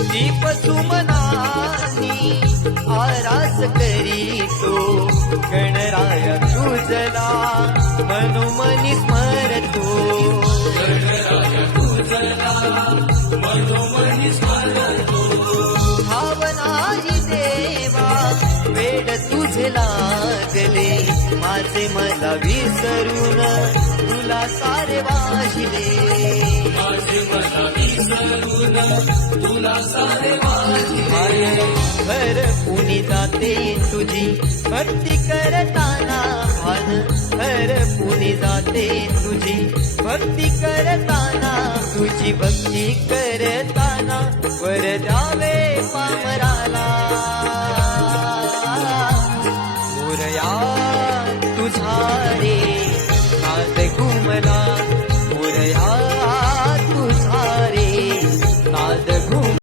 दीप सुमनानी आरास करी तो. गणराया तुझला मनोमनी स्मरतो. भावनाही देवा वेड तुझे लागले. माझे मला विसरून तुला सारे वाजले. भर पुणी जाते तुझी भक्ती करताना भान भर पुणी जाते तुझी भक्ती करताना तुझी भक्ती करताना. वर जावे पामराला